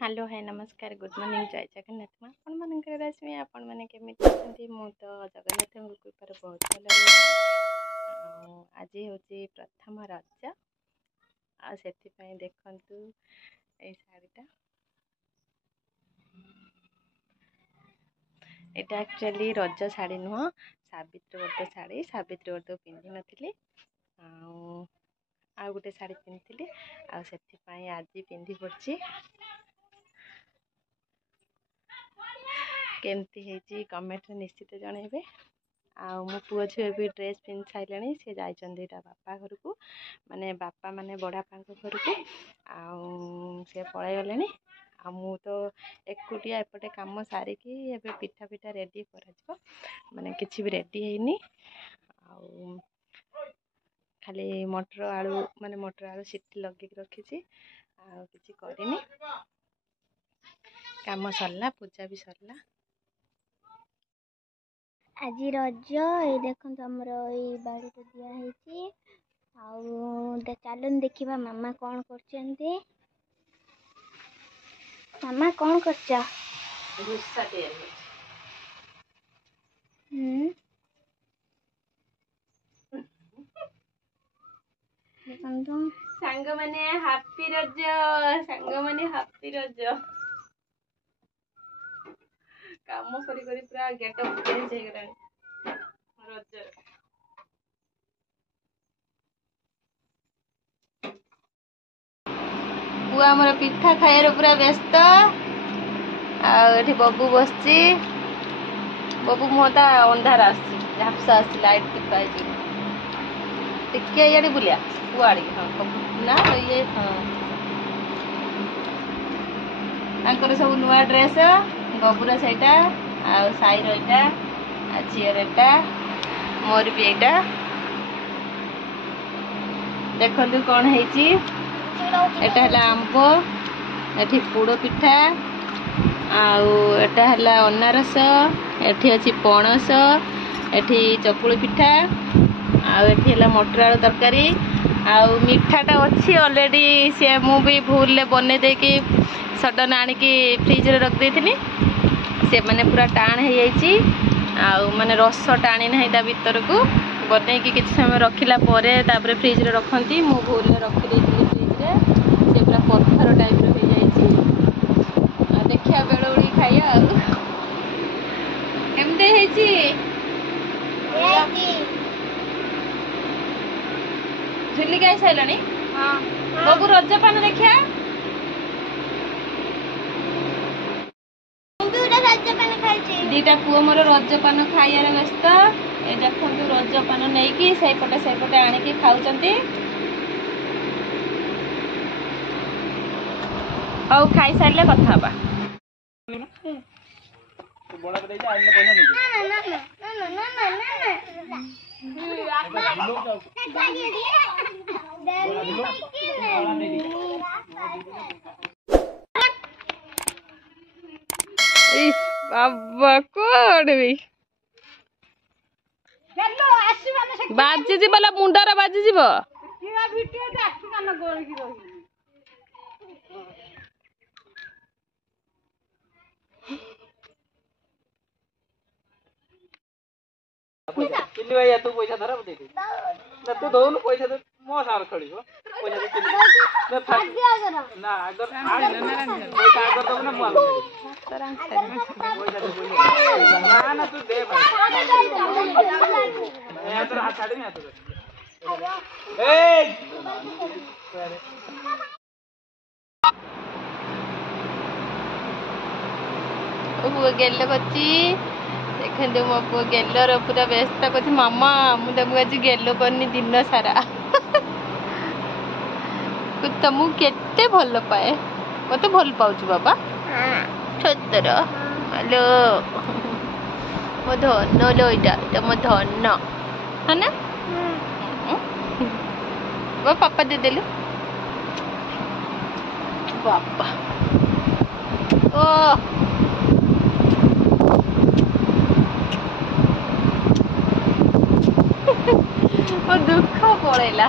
hello है नमस्कार good morning जय जगन्नाथ आपण मान रश्मि आपण मैंने केमी मु तो जगन्नाथ कृपार बहुत भल आज हूँ प्रथम रज से देखु ये शाढ़ीटा यहाँ एक्चुअली रज शाढ़ी नुह सावित्री व्रत शाढ़ी सावित्री व्रत पिंधि नी आ गोटे शाढ़ी पिंधि आज पिंधि पड़ी केमती है कमेंट निश्चित जनइबे मो पुओ झील भी ड्रेस पिंधि सारे सी जाइए बापा घर को माने बापा माने बड़ापा घर को सी पलि गले मु तो एकुटिया एपटे कम सारिकी एबे पिठा पिठा रेडी कर माने किसी भी रेडी है खाली मटर आलू माने मटर आलू सीटी लगे रखी किसी करनी काम सरला पूजा भी सरला आज रज ये देखो हमर ये बाड़ी तो दिया है चलन देखा मामा कौन कर मामा कौन कर सांग माने हैप्पी रज सांग माने हैप्पी रज काम करी करी पूरा गेटअप चेंज हो गलानी रज पुआ हमर पिठा खाइर पूरा व्यस्त आठी बबू बस बबू मोटा अंधार झापसा आस लाइट टिपा टिके इे बुलिया पुआड़ी हाँ ना ये हाँ सब नुआ ड्रेस बबूर सहीटा साईर यहाँ झीर यहाँ मोर भी यहाँ देखु कौन है आंब एठी पोड़ पिठा आटा है अनारस एठी अच्छी पणस एठी चकुली पिठा आठी है मटर आलू तरकारी मीठाटा अच्छी ऑलरेडी सी मुझे भूल बने देकी सडन आणिकी फ्रिज रे रख देथिनी से माने पूरा टाण हो जाइए माने रस टाणी ना ता भीतर को बन कि समय रखिला तापर फ्रिज रे रखती मु भूल रखी फ्रिज रे से पूरा पत्थर टाइप हो जाइए देखिया बेल उड़ी खाइया झुलिक आई सारे बबू रजपान देखिया दीटा पुओ मोर रजपान खाइबार व्यस्त ए देखु रजपान नहीं कि सेपटे आणिकी खाऊचंती हौ खाई सारे कथा बा बाबा कौन भी बाजी जी वाला मुंडर बाजी जीव चिल्ली भाई तू पैसा धरा दे ना तू दोन पैसा दे मो सार खळीबो पैसा दे चिल्ली ना अगर पैसा अगर दब ना मो पैसा दे ना ना तू दे भाई तो हाथ छाड़ी ना तो ए वो गेल बच्ची देखते मो पु गेलर पूरा व्यस्त कथी मामा मुझे आज गेलो करनी दिन सारा तुमको केते भल पाए मत भल पाऊँ बाबा छोटर हेलो मो धन लो यहाँ मो धन है ना वो पापा दे देलु बापा ओ दुख पड़ेला